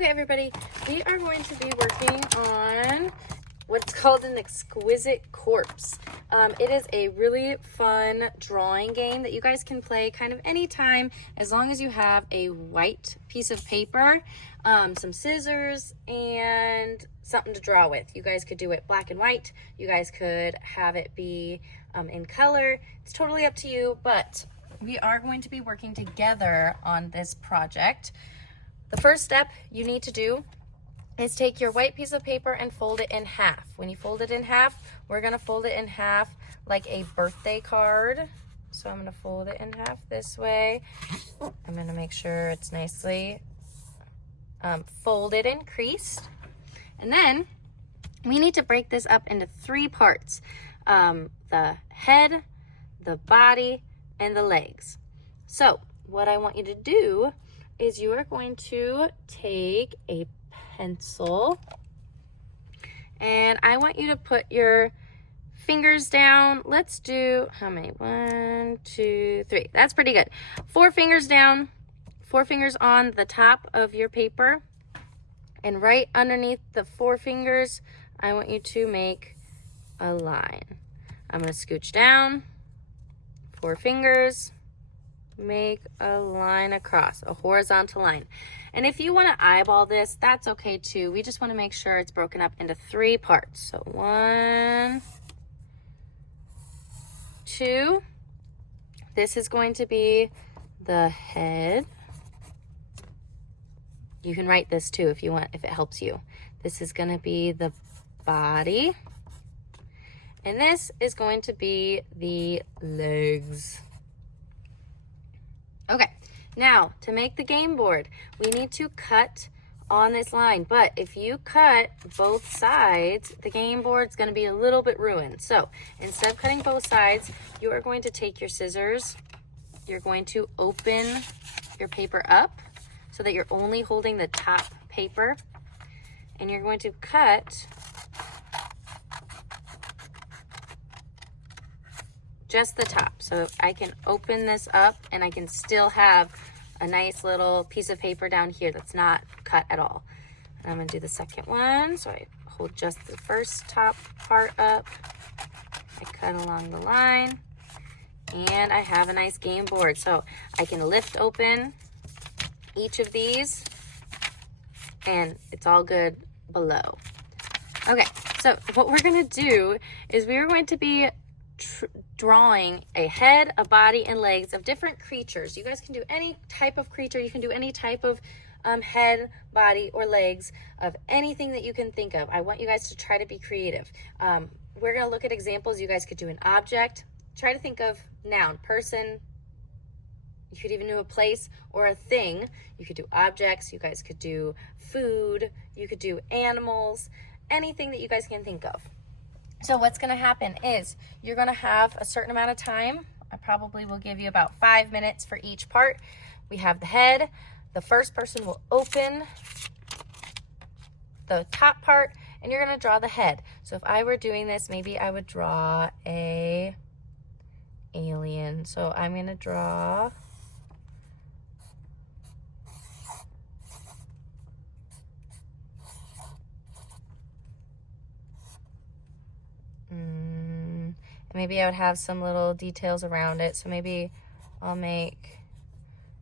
Okay, everybody, we are going to be working on what's called an Exquisite corpse. It is a really fun drawing game that you guys can play kind of anytime, as long as you have a white piece of paper, some scissors, and something to draw with. You guys could do it black and white. You guys could have it be in color. It's totally up to you, but we are going to be working together on this project. The first step you need to do is take your white piece of paper and fold it in half. When you fold it in half, we're gonna fold it in half like a birthday card. So I'm gonna fold it in half this way. I'm gonna make sure it's nicely folded and creased. And then we need to break this up into 3 parts. The head, the body, and the legs. So what I want you to do is you are going to take a pencil and I want you to put your fingers down. Let's do, how many? 1, 2, 3. That's pretty good. 4 fingers down, 4 fingers on the top of your paper. And right underneath the 4 fingers, I want you to make a line. I'm going to scooch down, 4 fingers, make a line across, a horizontal line. And if you want to eyeball this, that's okay too. We just want to make sure it's broken up into 3 parts. So 1, 2. This is going to be the head. You can write this too if you want, if it helps you. This is going to be the body. And this is going to be the legs. Okay, now to make the game board, we need to cut on this line. But if you cut both sides, the game board's going to be a little bit ruined. So instead of cutting both sides, you are going to take your scissors. You're going to open your paper up so that you're only holding the top paper. And you're going to cut just the top. So I can open this up and I can still have a nice little piece of paper down here that's not cut at all. And I'm gonna do the second one. So I hold just the first top part up. I cut along the line and I have a nice game board. So I can lift open each of these and it's all good below. Okay, so what we're gonna do is we're going to be drawing a head, a body, and legs of different creatures. You guys can do any type of creature. You can do any type of head, body, or legs of anything that you can think of. I want you guys to try to be creative. We're going to look at examples. You guys could do an object. Try to think of noun, person. You could even do a place or a thing. You could do objects. You guys could do food. You could do animals. Anything that you guys can think of. So what's going to happen is you're going to have a certain amount of time. I probably will give you about 5 minutes for each part. We have the head. The first person will open the top part and you're going to draw the head. So if I were doing this, maybe I would draw a alien. So I'm going to draw maybe I would have some little details around it. So maybe I'll make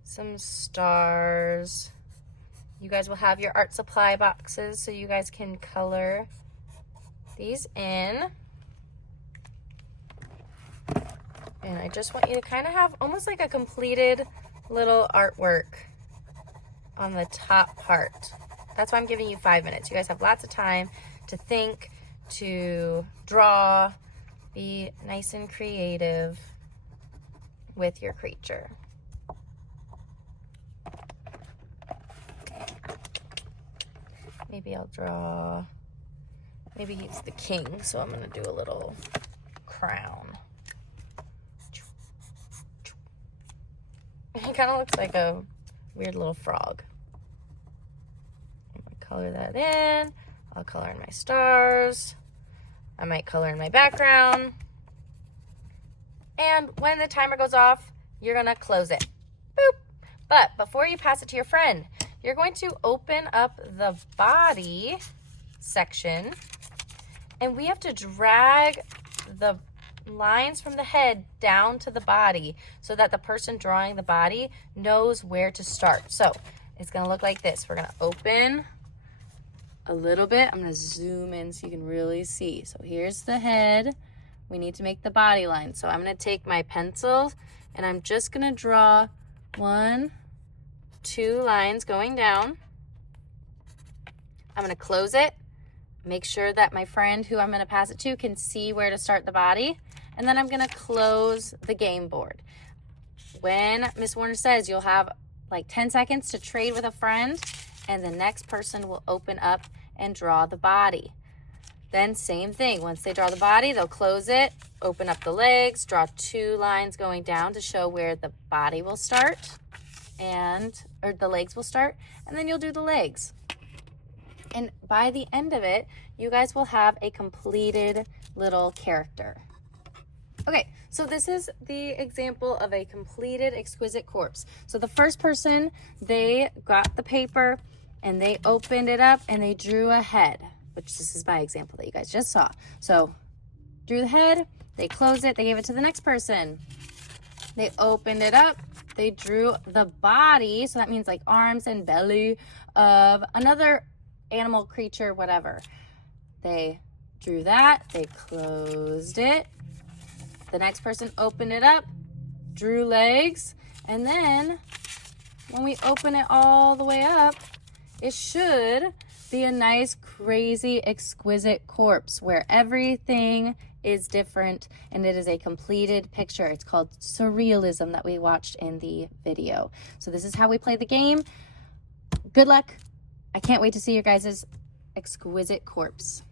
some stars. You guys will have your art supply boxes so you guys can color these in. And I just want you to kind of have almost like a completed little artwork on the top part. That's why I'm giving you 5 minutes. You guys have lots of time to think, to draw, be nice and creative with your creature. Maybe I'll draw, maybe he's the king, so I'm going to do a little crown. He kind of looks like a weird little frog. I'm going to color that in. I'll color in my stars. I might color in my background. And when the timer goes off, you're gonna close it. Boop. But before you pass it to your friend, you're going to open up the body section, and we have to drag the lines from the head down to the body so that the person drawing the body knows where to start. So it's gonna look like this. We're gonna open a little bit. I'm gonna zoom in so you can really see. So here's the head. We need to make the body line. So I'm gonna take my pencil and I'm just gonna draw 1, 2 lines going down. I'm gonna close it. Make sure that my friend who I'm gonna pass it to can see where to start the body. And then I'm gonna close the game board. When Miss Warner says you'll have like 10 seconds to trade with a friend, and the next person will open up and draw the body. Then same thing, once they draw the body, they'll close it, open up the legs, draw 2 lines going down to show where the body will start, or the legs will start, and then you'll do the legs. And by the end of it, you guys will have a completed little character. Okay, so this is the example of a completed exquisite corpse. So the first person, they got the paper and they opened it up and they drew a head, which this is my example that you guys just saw. So drew the head, they closed it, they gave it to the next person. They opened it up, they drew the body, so that means like arms and belly of another animal, creature, whatever. They drew that, they closed it. The next person opened it up, drew legs, and then when we open it all the way up, it should be a nice, crazy, exquisite corpse where everything is different and it is a completed picture. It's called surrealism that we watched in the video. So this is how we play the game. Good luck. I can't wait to see your guys' exquisite corpse.